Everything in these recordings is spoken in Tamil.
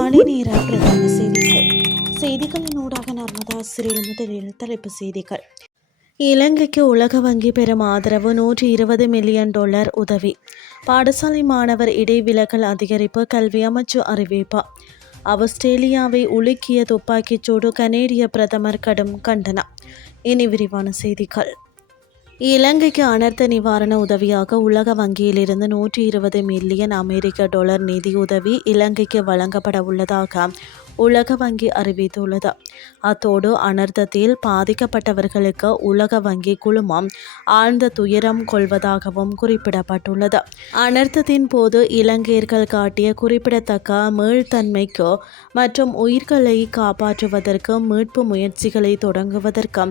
காலை நேர பிரதான செய்திகளின் ஊடாக நர்மதா சிறில் முதலில் தலைப்பு செய்திகள். இலங்கைக்கு உலக வங்கி பெறும் ஆதரவு $120 மில்லியன் உதவி. பாடசாலை மாணவர் இடைவிலகல் அதிகரிப்பு கல்வி அமைச்சு அறிவிப்பு. ஆஸ்திரேலியாவை உலுக்கிய துப்பாக்கிச்சூடு கனேடிய பிரதமர் கடும் கண்டனம். இனி விரிவான செய்திகள். இலங்கைக்கு அனர்த்த நிவாரண உதவியாக உலக வங்கியிலிருந்து $120 மில்லியன் நிதியுதவி இலங்கைக்கு வழங்கப்பட உள்ளதாக உலக வங்கி அறிவித்துள்ளது. அத்தோடு அனர்த்தத்தில் பாதிக்கப்பட்டவர்களுக்கு உலக வங்கி குழுமம் ஆழ்ந்த துயரம் கொள்வதாகவும் குறிப்பிடப்பட்டுள்ளது. அனர்த்தத்தின் போது இலங்கையர்கள் காட்டிய குறிப்பிடத்தக்க மீள்தன்மைக்கு மற்றும் உயிர்களை காப்பாற்றுவதற்கு மீட்பு முயற்சிகளை தொடங்குவதற்கு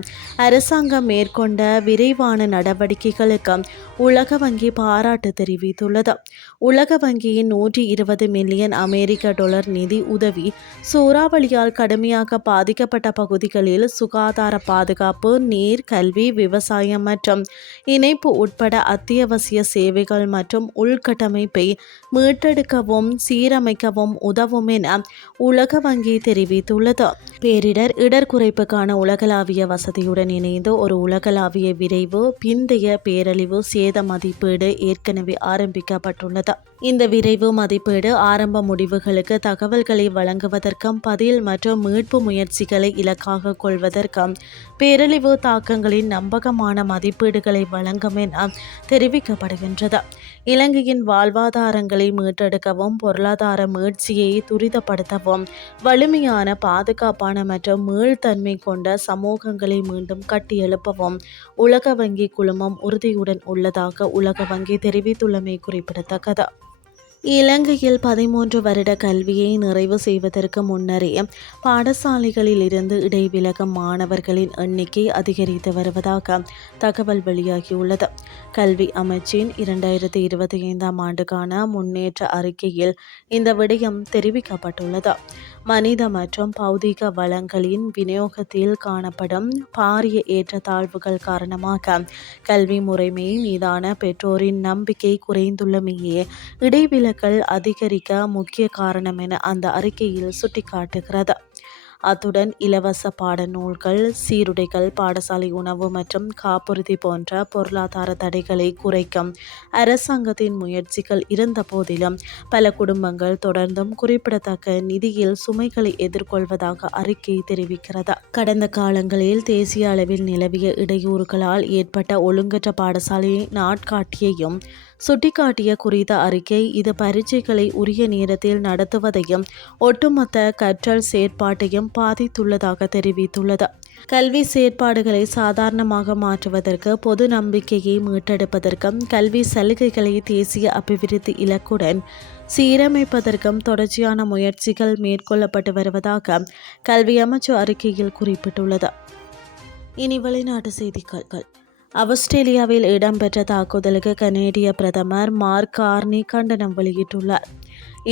அரசாங்கம் மேற்கொண்ட விரைவான நடவடிக்கைகளுக்கு உலக வங்கி பாராட்டு தெரிவித்துள்ளது. உலக வங்கியின் $120 மில்லியன் நிதி உதவி சூறாவளியால் கடுமையாக பாதிக்கப்பட்ட பகுதிகளில் சுகாதார பாதுகாப்பு, நீர், கல்வி, விவசாயம் மற்றும் இணைப்பு உட்பட அத்தியாவசிய சேவைகள் மற்றும் உள்கட்டமைப்பை மீட்டெடுக்கவும் சீரமைக்கவும் உதவும் என உலக வங்கி தெரிவித்துள்ளது. பேரிடர் இடர் குறைப்புக்கான உலகளாவிய வசதியுடன் இணைந்து ஒரு உலகளாவிய விரைவு பிந்தைய பேரழிவு சேத மதிப்பீடு ஏற்கனவே ஆரம்பிக்கப்பட்டுள்ளது. இந்த விரைவு மதிப்பீடு ஆரம்ப முடிவுகளுக்கு தகவல்களை வழங்குவதற்கும் பதில் மற்றும் மீட்பு முயற்சிகளை இலக்காக கொள்வதற்கும் பேரழிவு தாக்கங்களின் நம்பகமான மதிப்பீடுகளை வழங்கும் என தெரிவிக்கப்படுகின்றது. இலங்கையின் வாழ்வாதாரங்களை மீட்டெடுக்கவும் பொருளாதார மீட்சியை துரிதப்படுத்தவும் வலிமையான பாதுகாப்பான மற்றும் மீள்தன்மை கொண்ட சமூகங்களை மீண்டும் கட்டியெழுப்பவும் உலக வங்கி குழுமம் உறுதியுடன் உள்ளதாக உலக வங்கி தெரிவித்துள்ளமை குறிப்பிடத்தக்கது. இலங்கையில் 13 வருட கல்வியை நிறைவு செய்வதற்கு முன்னரே பாடசாலைகளில் இருந்து இடைவிலகும் மாணவர்களின் எண்ணிக்கை அதிகரித்து வருவதாக தகவல் வெளியாகியுள்ளது. கல்வி அமைச்சின் 2025 ஆண்டுக்கான முன்னேற்ற அறிக்கையில் இந்த விடயம் தெரிவிக்கப்பட்டுள்ளது. மனித மற்றும் பௌதிக வளங்களின் விநியோகத்தில் காணப்படும் பாரிய ஏற்றத்தாழ்வுகள் காரணமாக கல்வி முறைமை மீதான பெற்றோரின் நம்பிக்கை குறைந்துள்ளமையே இடைவிலகல் அதிகரிக்க முக்கிய காரணம் என அந்த அறிக்கையில் சுட்டிக்காட்டுகிறது. அத்துடன் இலவச பாடநூல்கள், சீருடைகள், பாடசாலை உணவு மற்றும் காப்புறுதி போன்ற பொருளாதார தடைகளை குறைக்கும் அரசாங்கத்தின் முயற்சிகள் இருந்த போதிலும் பல குடும்பங்கள் தொடர்ந்தும் குறிப்பிடத்தக்க நிதியில் சுமைகளை எதிர்கொள்வதாக அறிக்கை தெரிவிக்கிறது. கடந்த காலங்களில் தேசிய அளவில் நிலவிய இடையூறுகளால் ஏற்பட்ட ஒழுங்கற்ற பாடசாலை நாட்காட்டியையும் சுட்டிக்காட்டிய குறித்த அறிக்கை இது பரீட்சைகளை உரிய நேரத்தில் நடத்துவதையும் ஒட்டுமொத்த கற்றல் செயற்பாட்டையும் பாதித்துள்ளதாக தெரிவித்துள்ளது. கல்வி செயற்பாடுகளை சாதாரணமாக மாற்றுவதற்கு, பொது நம்பிக்கையை மீட்டெடுப்பதற்கும், கல்வி சலுகைகளை தேசிய அபிவிருத்தி இலக்குடன் சீரமைப்பதற்கும் தொடர்ச்சியான முயற்சிகள் மேற்கொள்ளப்பட்டு வருவதாக கல்வி அமைச்சு அறிக்கையில் குறிப்பிட்டுள்ளது. இனி வெளிநாட்டு செய்திகள். ஆஸ்திரேலியாவில் இடம்பெற்ற தாக்குதலுக்கு கனேடிய பிரதமர் மார்க் கார்னி கண்டனம் வெளியிட்டுள்ளார்.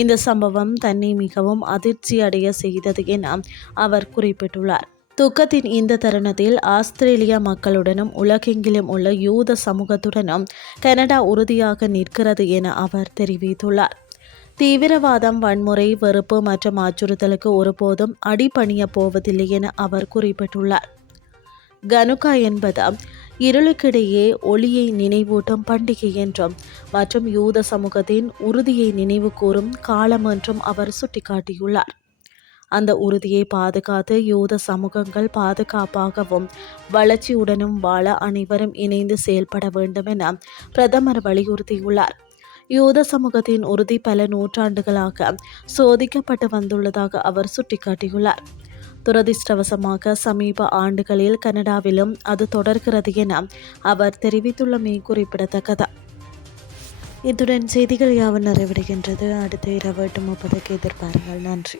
இந்த சம்பவம் தன்னை மிகவும் அதிர்ச்சி அடைய செய்தது என அவர் குறிப்பிட்டுள்ளார். துக்கத்தின் இந்த தருணத்தில் ஆஸ்திரேலிய மக்களுடனும் உலகெங்கிலும் உள்ள யூத சமூகத்துடனும் கனடா உறுதியாக நிற்கிறது என அவர் தெரிவித்துள்ளார். தீவிரவாதம், வன்முறை, வெறுப்பு மற்றும் அச்சுறுத்தலுக்கு ஒருபோதும் அடிபணிய போவதில்லை என அவர் குறிப்பிட்டுள்ளார். கனுக்கா என்பது இருளுக்கிடையே ஒளியை நினைவூட்டும் பண்டிகை என்றும் மற்றும் யூத சமூகத்தின் உறுதியை நினைவு கூறும் காலம் என்றும் அவர் சுட்டிக்காட்டியுள்ளார். அந்த உறுதியை பாதுகாத்து யூத சமூகங்கள் பாதுகாப்பாகவும் வளர்ச்சியுடனும் வாழ அனைவரும் இணைந்து செயல்பட வேண்டும் என பிரதமர் வலியுறுத்தியுள்ளார். யூத சமூகத்தின் உறுதி பல நூற்றாண்டுகளாக சோதிக்கப்பட்டு வந்துள்ளதாக அவர் சுட்டிக்காட்டியுள்ளார். துரதிர்ஷ்டவசமாக சமீப ஆண்டுகளில் கனடாவிலும் அது தொடர்கிறது என அவர் தெரிவித்துள்ளமை குறிப்பிடத்தக்கது. இத்துடன் செய்திகள் யாவும் நிறைவடைகின்றது. அடுத்த இரவு 8:30 எதிர்பாருங்கள். நன்றி.